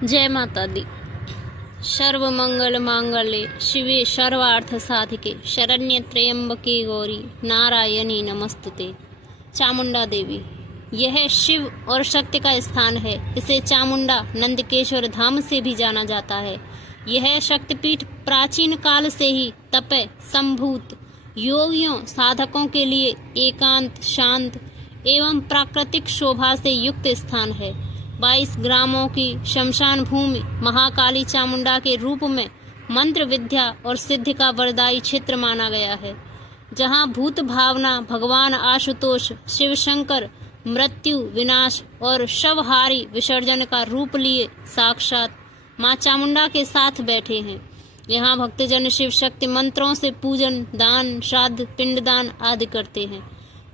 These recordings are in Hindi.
जय माता दी। सर्व मंगल मांगल्ये शिवे सर्वार्थ साधिके शरण्य त्र्यंबके गौरी नारायणी नमस्तुते। चामुंडा देवी यह शिव और शक्ति का स्थान है। इसे चामुंडा नंदकेश्वर धाम से भी जाना जाता है। यह शक्तिपीठ प्राचीन काल से ही तपे संभूत योगियों साधकों के लिए एकांत शांत एवं प्राकृतिक शोभा से युक्त स्थान है। 22 ग्रामों की शमशान भूमि महाकाली चामुंडा के रूप में मंत्र विद्या और सिद्धि का वरदायी क्षेत्र माना गया है, जहां भूत भावना भगवान आशुतोष शिव शंकर मृत्यु विनाश और शवहारी विसर्जन का रूप लिए साक्षात मां चामुंडा के साथ बैठे हैं। यहाँ भक्तजन शिव शक्ति मंत्रों से पूजन दान श्राद्ध पिंडदान आदि करते हैं।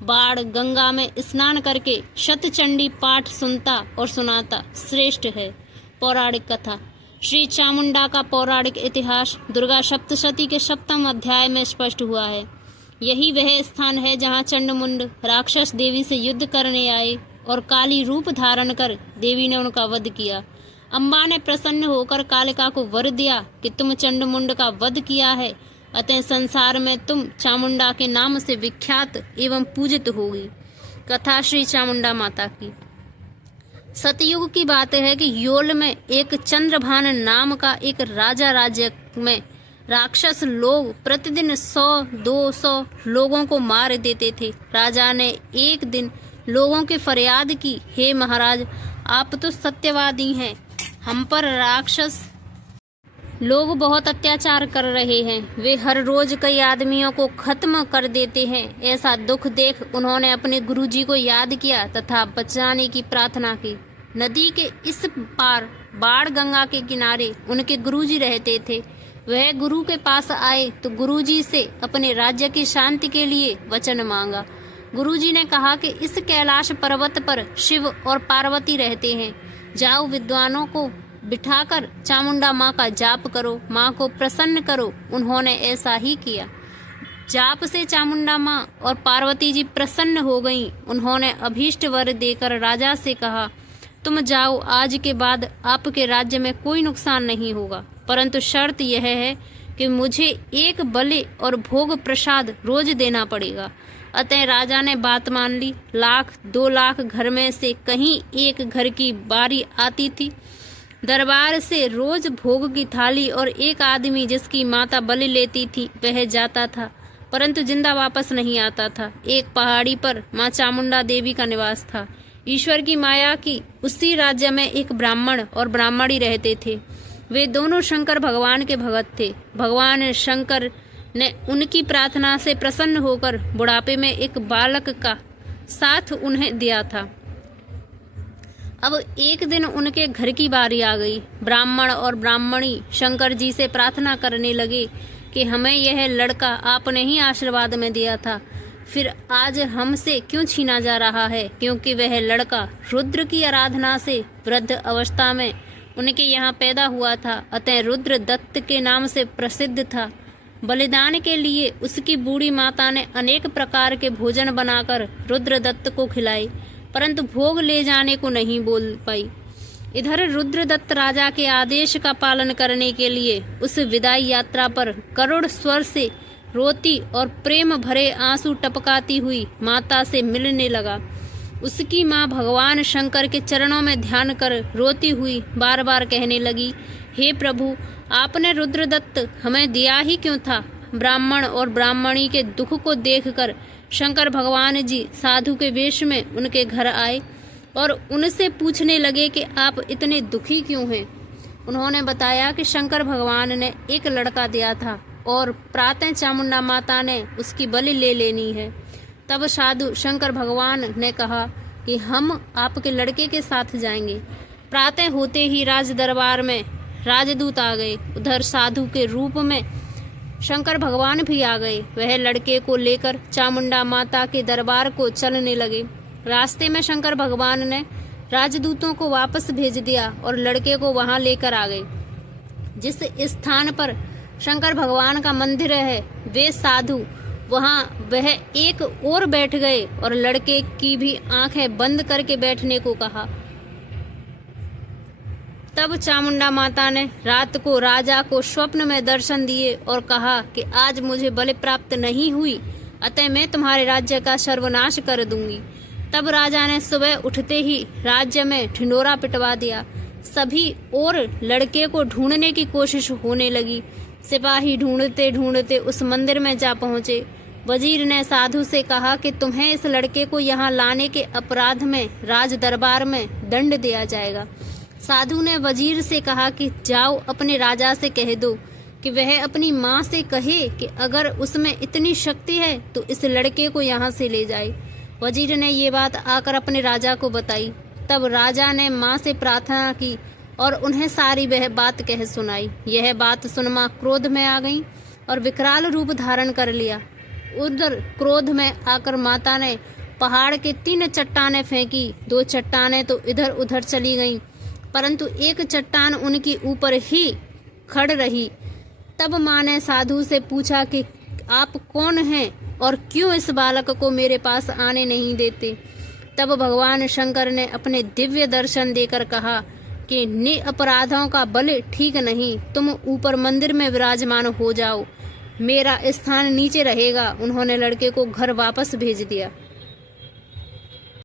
बाढ़ गंगा में स्नान करके शतचंडी पाठ सुनता और सुनाता श्रेष्ठ है। पौराणिक कथा श्री चामुंडा का पौराणिक इतिहास दुर्गा सप्तशती के 7वें अध्याय में स्पष्ट हुआ है। यही वह स्थान है जहां चंडमुंड राक्षस देवी से युद्ध करने आए और काली रूप धारण कर देवी ने उनका वध किया। अम्बा ने प्रसन्न होकर कालिका को वर दिया कि तुम चंडमुंड का वध किया है, अतः संसार में तुम चामुंडा के नाम से विख्यात एवं पूजित होगी। कथा श्री चामुंडा माता की। सतयुग की बात है कि योल में एक चंद्रभान नाम का एक राजा राज्य में राक्षस लोग प्रतिदिन 100-200 लोगों को मार देते थे। राजा ने एक दिन लोगों की फरियाद की, हे महाराज, आप तो सत्यवादी हैं, हम पर राक्षस लोग बहुत अत्याचार कर रहे हैं। वे हर रोज कई आदमियों को खत्म कर देते हैं। ऐसा दुख देख उन्होंने अपने गुरुजी को याद किया तथा बचाने की प्रार्थना की। नदी के इस पार बाढ़ गंगा के किनारे उनके गुरुजी रहते थे। वह गुरु के पास आए तो गुरुजी से अपने राज्य की शांति के लिए वचन मांगा। गुरुजी ने कहा कि इस कैलाश पर्वत पर शिव और पार्वती रहते हैं। जाओ विद्वानों को बिठाकर चामुंडा माँ का जाप करो, माँ को प्रसन्न करो। उन्होंने ऐसा ही किया। जाप से चामुंडा माँ और पार्वती जी प्रसन्न हो गईं। उन्होंने अभीष्ट वर देकर राजा से कहा, तुम जाओ, आज के बाद आपके राज्य में कोई नुकसान नहीं होगा, परंतु शर्त यह है कि मुझे एक बलि और भोग प्रसाद रोज देना पड़ेगा। अतः राजा ने बात मान ली। 1,00,000-2 लाख घर में से कहीं एक घर की बारी आती थी। दरबार से रोज भोग की थाली और एक आदमी जिसकी माता बलि लेती थी वह जाता था, परंतु जिंदा वापस नहीं आता था। एक पहाड़ी पर माँ चामुंडा देवी का निवास था। ईश्वर की माया की उसी राज्य में एक ब्राह्मण और ब्राह्मणी रहते थे। वे दोनों शंकर भगवान के भगत थे। भगवान शंकर ने उनकी प्रार्थना से प्रसन्न होकर बुढ़ापे में एक बालक का साथ उन्हें दिया था। अब एक दिन उनके घर की बारी आ गई। ब्राह्मण और ब्राह्मणी शंकर जी से प्रार्थना करने लगे कि हमें यह लड़का आपने ही आशीर्वाद में दिया था, फिर आज हमसे क्यों छीना जा रहा है, क्योंकि वह लड़का रुद्र की आराधना से वृद्ध अवस्था में उनके यहाँ पैदा हुआ था, अतः रुद्र दत्त के नाम से प्रसिद्ध था। बलिदान के लिए उसकी बूढ़ी माता ने अनेक प्रकार के भोजन बनाकर रुद्रदत्त को खिलाए, परंतु भोग ले जाने को नहीं बोल पाई। इधर रुद्रदत्त राजा के आदेश का पालन करने के लिए उस विदाई यात्रा पर करुण स्वर से रोती और प्रेम भरे आंसू टपकाती हुई माता से मिलने लगा। उसकी माँ भगवान शंकर के चरणों में ध्यान कर रोती हुई बार बार कहने लगी, हे प्रभु, आपने रुद्रदत्त हमें दिया ही क्यों था। ब्राह्मण और ब्राह्मणी के दुख को देखकर शंकर भगवान जी साधु के वेश में उनके घर आए और उनसे पूछने लगे कि आप इतने दुखी क्यों हैं। उन्होंने बताया कि शंकर भगवान ने एक लड़का दिया था और प्रातः चामुंडा माता ने उसकी बलि ले लेनी है। तब साधु शंकर भगवान ने कहा कि हम आपके लड़के के साथ जाएंगे। प्रातः होते ही राज दरबार में राजदूत आ गए। उधर साधु के रूप में शंकर भगवान भी आ गए। वह लड़के को लेकर चामुंडा माता के दरबार को चलने लगे। रास्ते में शंकर भगवान ने राजदूतों को वापस भेज दिया और लड़के को वहां लेकर आ गए। जिस स्थान पर शंकर भगवान का मंदिर है वे साधु वहां वह एक और बैठ गए और लड़के की भी आंखें बंद करके बैठने को कहा। तब चामुंडा माता ने रात को राजा को स्वप्न में दर्शन दिए और कहा कि आज मुझे बलि प्राप्त नहीं हुई, अतः मैं तुम्हारे राज्य का सर्वनाश कर दूंगी। तब राजा ने सुबह उठते ही राज्य में ढिंढोरा पिटवा दिया। सभी और लड़के को ढूंढने की कोशिश होने लगी। सिपाही ढूंढते ढूंढते उस मंदिर में जा पहुंचे। वजीर ने साधु से कहा कि तुम्हें इस लड़के को यहाँ लाने के अपराध में राज दरबार में दंड दिया जाएगा। साधु ने वजीर से कहा कि जाओ अपने राजा से कह दो कि वह अपनी माँ से कहे कि अगर उसमें इतनी शक्ति है तो इस लड़के को यहाँ से ले जाए। वजीर ने ये बात आकर अपने राजा को बताई। तब राजा ने माँ से प्रार्थना की और उन्हें सारी वह बात कह सुनाई। यह बात सुन माँ क्रोध में आ गई और विकराल रूप धारण कर लिया। उधर क्रोध में आकर माता ने पहाड़ के 3 चट्टानें फेंकी। 2 चट्टानें तो इधर उधर चली गईं, परंतु एक चट्टान उनकी ऊपर ही खड़ रही। तब माँ ने साधु से पूछा कि आप कौन हैं और क्यों इस बालक को मेरे पास आने नहीं देते। तब भगवान शंकर ने अपने दिव्य दर्शन देकर कहा कि निरपराधों का बल ठीक नहीं, तुम ऊपर मंदिर में विराजमान हो जाओ, मेरा स्थान नीचे रहेगा। उन्होंने लड़के को घर वापस भेज दिया।